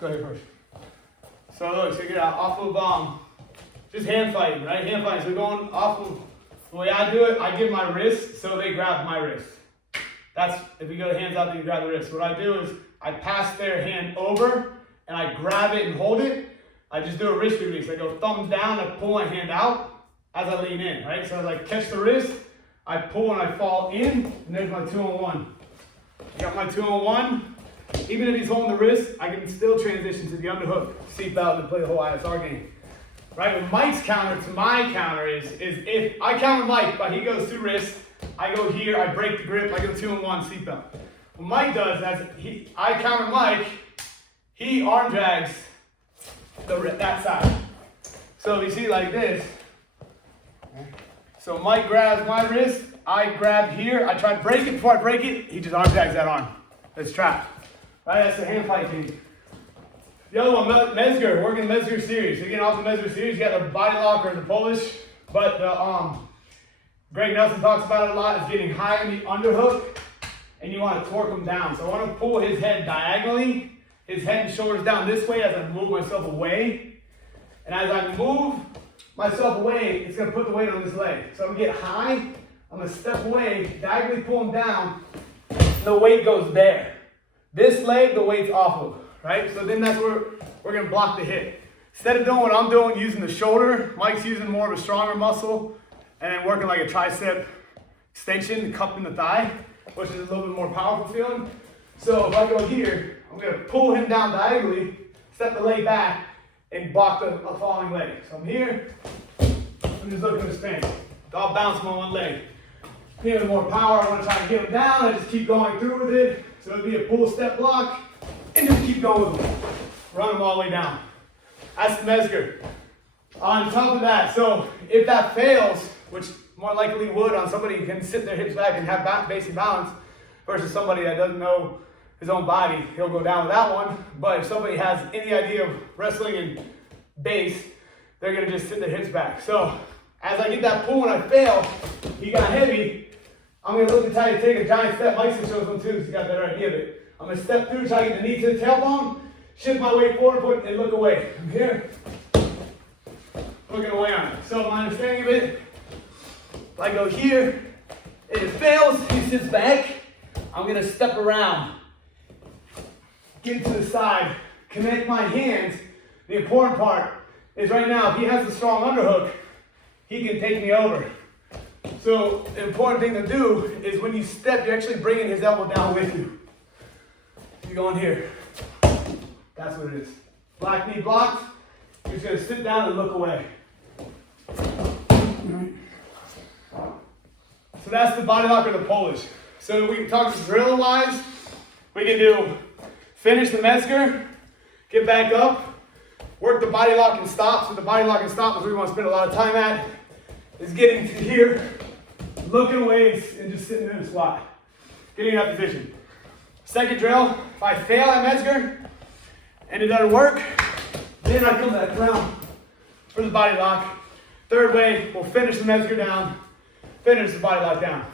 Go ahead first. So look, check it out. Off of just hand fighting, right? Hand fighting. So going off of the way I do it, I give my wrist so they grab my wrist. That's if you go to hands out, then you grab the wrist. What I do is I pass their hand over and I grab it and hold it. I just do a wrist release. I go thumbs down, I pull my hand out as I lean in, right? So as I catch the wrist, I pull and I fall in, and there's my 2-on-1. I got my 2-on-1. Even if he's holding the wrist, I can still transition to the underhook, seatbelt, and play the whole ISR game. Right? With Mike's counter to my counter is if I counter Mike, but he goes through wrist, I go here, I break the grip, I go 2-on-1, seatbelt. What Mike does, I counter Mike, he arm drags that side. So if you see like this, so Mike grabs my wrist, I grab here, I try to break it. Before I break it, he just arm drags that arm. It's trapped. Right, that's the hand fight thing. The other one, Metzger, working Metzger Series. Again, off the Metzger Series, you got the body lock or the Polish, but the Greg Nelson talks about it a lot, is getting high in the underhook, and you want to torque him down. So I want to pull his head diagonally, his head and shoulders down this way as I move myself away. And as I move myself away, it's going to put the weight on this leg. So I'm going to get high, I'm going to step away, diagonally pull him down, and the weight goes there. This leg, the weight's off of, right? So then that's where we're going to block the hip. Instead of doing what I'm doing, using the shoulder, Mike's using more of a stronger muscle, and then working like a tricep extension, cupping the thigh, which is a little bit more powerful feeling. So if I go here, I'm going to pull him down diagonally, step the leg back, and block the falling leg. So I'm here, I'm just looking to spin. I'll bounce my one leg. Give him more power, I want to try to get him down, I just keep going through with it. So it'll be a pull step block, and just keep going with them. Run them all the way down. That's the Metzger. On top of that, so if that fails, which more likely would on somebody who can sit their hips back and have basic balance, versus somebody that doesn't know his own body, he'll go down with that one. But if somebody has any idea of wrestling and base, they're gonna just sit their hips back. So as I get that pull and I fail, he got heavy, I'm gonna look to try to take a giant step. Mike's shows them too, so you got a better idea of it. I'm gonna step through, try to get the knee to the tailbone, shift my weight forward, and look away. I'm here, looking away on it. So my understanding of it, if I go here, if it fails, he sits back, I'm gonna step around, get to the side, connect my hands. The important part is right now, if he has a strong underhook, he can take me over. So the important thing to do is when you step, you're actually bringing his elbow down with you. You're going here. That's what it is. Black knee blocked. You're just going to sit down and look away. So that's the body lock or the Polish. So we can talk drill-wise. We can do finish the Metzger, get back up, work the body lock and stop. So the body lock and stop is where we want to spend a lot of time at. Is getting to here, looking away, and just sitting in a squat. Getting in that position. Second drill, if I fail at Metzger and it doesn't work, then I come back around for the body lock. Third way, we'll finish the Metzger down, finish the body lock down.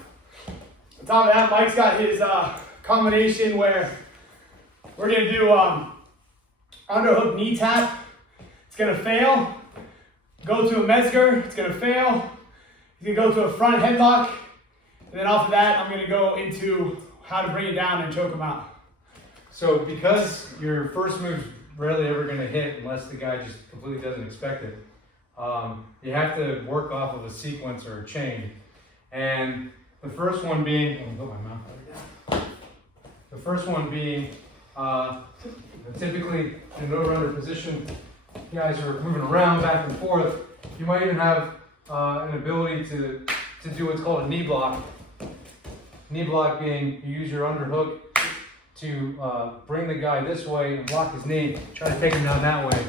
On top of that, Mike's got his combination where we're gonna do underhook knee tap. It's gonna fail. Go to a Metzger, it's gonna fail. He's gonna go to a front headlock, and then off of that, I'm gonna go into how to bring it down and choke him out. So because your first move's rarely ever gonna hit unless the guy just completely doesn't expect it, you have to work off of a sequence or a chain. And the first one being, typically in an over-under position, guys are moving around back and forth. You might even have an ability to do what's called a knee block. Knee block being you use your underhook to bring the guy this way and block his knee, try to take him down that way.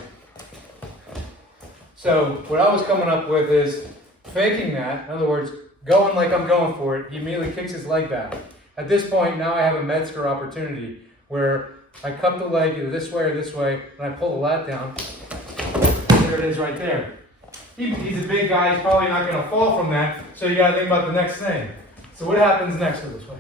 So what I was coming up with is faking that. In other words, going like I'm going for it. He immediately kicks his leg back. At this point, now I have a Metzger opportunity where I cup the leg either this way or this way, and I pull the lat down. There it is right there. He's a big guy, he's probably not going to fall from that, so you got to think about the next thing. So what happens next for this way?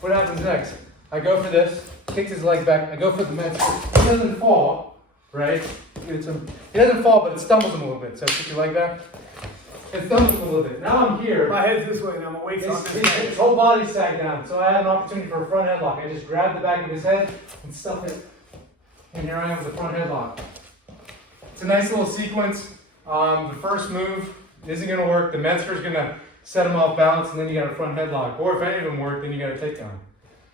What happens next? I go for this, kicks his leg back. I go for the Metzger. He doesn't fall, right? He doesn't fall, but it stumbles him a little bit. So kick your leg back. It stumbles him a little bit. Now I'm here. My head's this way now, my weight's on this side. His whole body's sagged down. So I have an opportunity for a front headlock. I just grab the back of his head and stuff it. And here I am with the front headlock. It's a nice little sequence. The first move isn't going to work. The Metzger's going to set him off balance, and then you got a front headlock. Or if any of them work, then you got a takedown.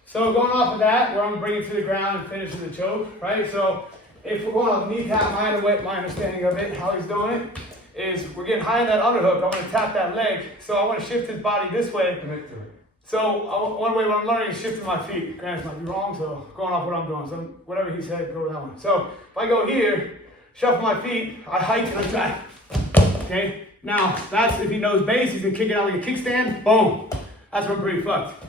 So going off of that, where I'm gonna bring it to the ground and finish with the choke, right? So if we're going off knee tap, my understanding of it, how he's doing it, is we're getting high in that underhook. I'm gonna tap that leg. So I want to shift his body this way. So one way what I'm learning is shifting my feet. Grant's might be wrong, so going off what I'm doing. So whatever he said, go with that one. So if I go here, shuffle my feet, I hike and I try. Okay? Now, that's if he knows base, he's gonna kick it out like a kickstand. Boom. That's where I'm pretty fucked.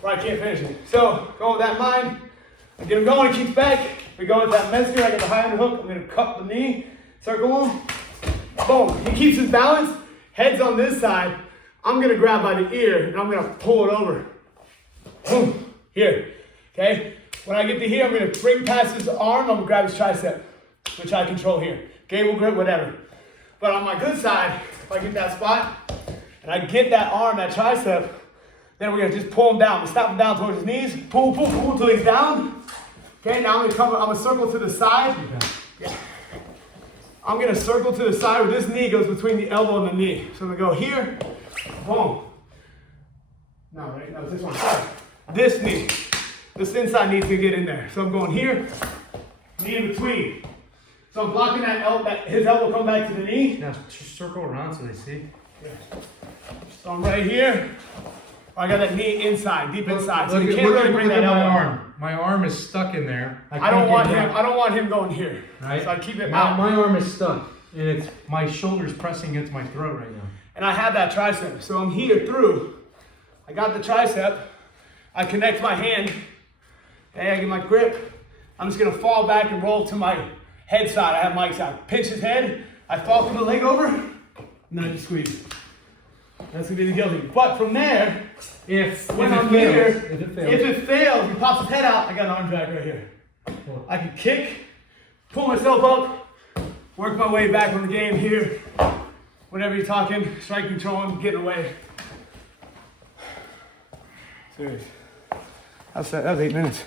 Where I can't finish it. So, going with that in mind, I get him going, he kicks back. We go with that Metzger, I get the high underhook. I'm gonna cup the knee, start going. Boom. He keeps his balance, head's on this side. I'm gonna grab by the ear and I'm gonna pull it over. Boom. Here. Okay? When I get to here, I'm gonna bring past his arm, I'm gonna grab his tricep, which I control here. Gable grip, whatever. But on my good side, if I get that spot and I get that arm, that tricep, then we're gonna just pull him down. We stop him down towards his knees, pull, pull, pull till he's down. Okay, now I'm gonna circle to the side. Yeah. I'm gonna circle to the side where this knee goes between the elbow and the knee. So I'm gonna go here, boom. No, right? No, this one. Sorry. This knee. This inside needs to get in there. So I'm going here, knee in between. So I'm blocking his elbow come back to the knee. Now circle around so they see. Yeah. So I'm right here. I got that knee inside, deep inside. So you can't really bring that elbow. My arm. My arm is stuck in there. I don't want him going here. Right. So I keep it out. out. My arm is stuck, and my shoulder's pressing against my throat right now. And I have that tricep. So I'm here through. I got the tricep. I connect my hand. Okay, I get my grip. I'm just gonna fall back and roll to my head side. I have Mike's side. Pinch his head. I fall through the leg over, and then I just squeeze. That's gonna be the guillotine. But from there, if it fails, he pops his head out, I got an arm drag right here. Cool. I can kick, pull myself up, work my way back on the game here. Whenever you're talking, strike control, getting away. Serious. That was 8 minutes.